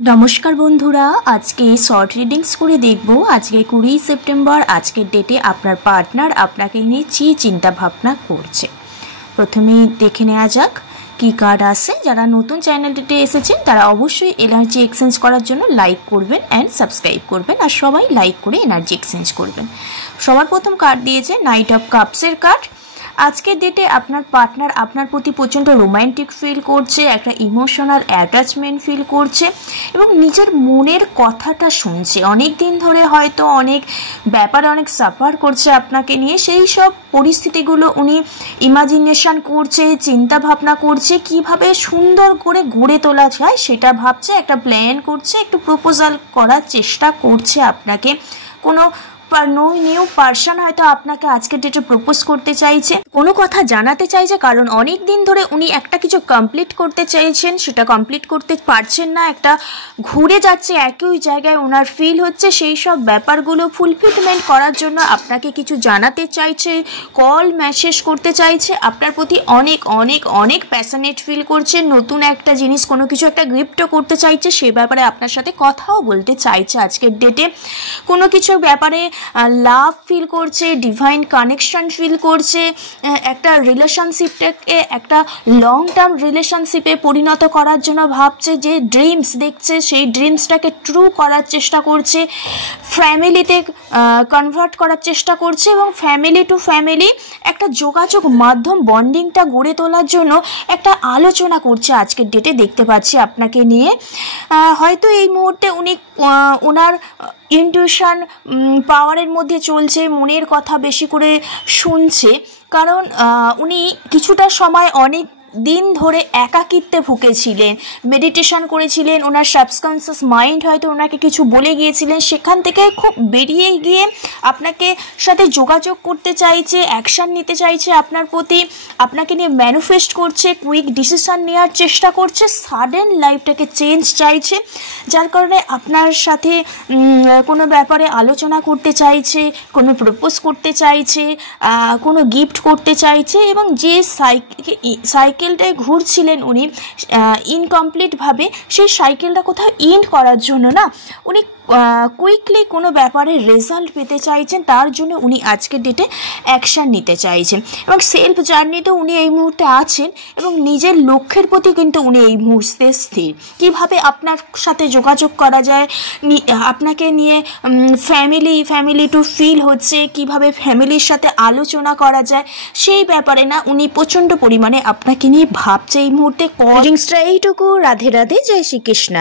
नमस्कार बंधुरा आज के शर्ट रिडिंग्स करे देखबो आज के 20 सेप्टेम्बर आज के डेटे आपनार पार्टनार आपनाके निये कि चिंता भावना करछे। प्रथमे देखे नेওয়া যাক কি কার্ড আছে। যারা নতুন চ্যানেলটিতে এসেছেন তারা অবশ্যই এনার্জি এক্সচেঞ্জ করার জন্য লাইক করবেন এন্ড সাবস্ক্রাইব করবেন আর সবাই লাইক করে এনার্জি এক্সচেঞ্জ করবেন। সবার প্রথম কার্ড দিয়েছে নাইট অফ কাপসের কার্ড। আজকের ডেটে আপনার পার্টনার আপনার প্রতি প্রচণ্ড রোমান্টিক ফিল করছে, একটা ইমোশনাল অ্যাটাচমেন্ট ফিল করছে এবং নিজের মনের কথাটা শুনছে। অনেক দিন ধরে হয়তো অনেক ব্যাপারে অনেক সাফার করছে আপনাকে নিয়ে, সেই সব পরিস্থিতিগুলো উনি ইমাজিনেশন করছে, চিন্তা ভাবনা করছে, কিভাবে সুন্দর করে গড়ে তোলা যায় সেটা ভাবছে, একটা প্ল্যান করছে, একটু প্রপোজাল করার চেষ্টা করছে আপনাকে। কোনো নিউ পার্সন হয়তো আপনাকে আজকের ডেটে প্রপোজ করতে চাইছে, কোনো কথা জানাতে চাইছে, কারণ অনেক দিন ধরে উনি একটা কিছু কমপ্লিট করতে চাইছেন, সেটা কমপ্লিট করতে পারছেন না, একটা ঘুরে যাচ্ছে একই জায়গায় ওনার ফিল হচ্ছে। সেই সব ব্যাপারগুলো ফুলফিলমেন্ট করার জন্য আপনাকে কিছু জানাতে চাইছে, কল মেসেজ করতে চাইছে, আপনার প্রতি অনেক অনেক অনেক প্যাশনেট ফিল করছে, নতুন একটা জিনিস কোনো কিছু একটা গিফটও করতে চাইছে, সে ব্যাপারে আপনার সাথে কথাও বলতে চাইছে আজকের ডেটে। কোনো কিছু ব্যাপারে লাভ ফিল করছে, ডিভাইন কানেকশন ফিল করছে, একটা রিলেশনশিপটাকে একটা লং টার্ম রিলেশনশিপে পরিণত করার জন্য ভাবছে, যে ড্রিমস দেখছে সেই ড্রিমসটাকে ট্রু করার চেষ্টা করছে, ফ্যামিলিতে কনভার্ট করার চেষ্টা করছে এবং ফ্যামিলি টু ফ্যামিলি একটা যোগাযোগ মাধ্যম বন্ডিংটা গড়ে তোলার জন্য একটা আলোচনা করছে আজকের ডেটে দেখতে পাচ্ছি আপনাকে নিয়ে। হয়তো এই মুহূর্তে উনি ওনার ইনটিউশন পাওয়ারের মধ্যে চলছে, মনের কথা বেশি করে শুনছে, কারণ উনি কিছুটা সময় অনেক দিন ধরে একাকিত্বে ভুগেছিলেন, মেডিটেশন করেছিলেন, ওনার সাবকনসিয়াস মাইন্ড হয়তো ওনাকে কিছু বলে গিয়েছিলেন, সেখান থেকে খুব বেরিয়ে গিয়ে আপনাকে সাথে যোগাযোগ করতে চাইছে, অ্যাকশান নিতে চাইছে আপনার প্রতি, আপনাকে নিয়ে ম্যানিফেস্ট করছে, কুইক ডিসিশন নেওয়ার চেষ্টা করছে, সাডেন লাইফটাকে চেঞ্জ চাইছে, যার কারণে আপনার সাথে কোনো ব্যাপারে আলোচনা করতে চাইছে, কোনো প্রপোজ করতে চাইছে, কোনো গিফট করতে চাইছে এবং যে সাইকেলটায় ঘুরছিলেন উনি ইনকমপ্লিটভাবে, সেই সাইকেলটা কোথাও ইন্ড করার জন্য না উনি কুইকলি কোনো ব্যাপারে রেজাল্ট পেতে চাইছেন, তার জন্য উনি আজকের ডেটে অ্যাকশান নিতে চাইছেন এবং সেলফ জার্নিতেও উনি এই মুহূর্তে আছেন এবং নিজের লক্ষ্যের প্রতি কিন্তু উনি এই মুহূর্তে স্থির। কীভাবে আপনার সাথে যোগাযোগ করা যায়, আপনাকে নিয়ে ফ্যামিলি টু ফিল হচ্ছে, কিভাবে ফ্যামিলির সাথে আলোচনা করা যায়, সেই ব্যাপারে না উনি প্রচণ্ড পরিমাণে আপনাকে নিয়ে ভাবছে এই মুহূর্তে। রিডিংসটা এইটুকু। রাধে রাধে, জয় শ্রীকৃষ্ণ।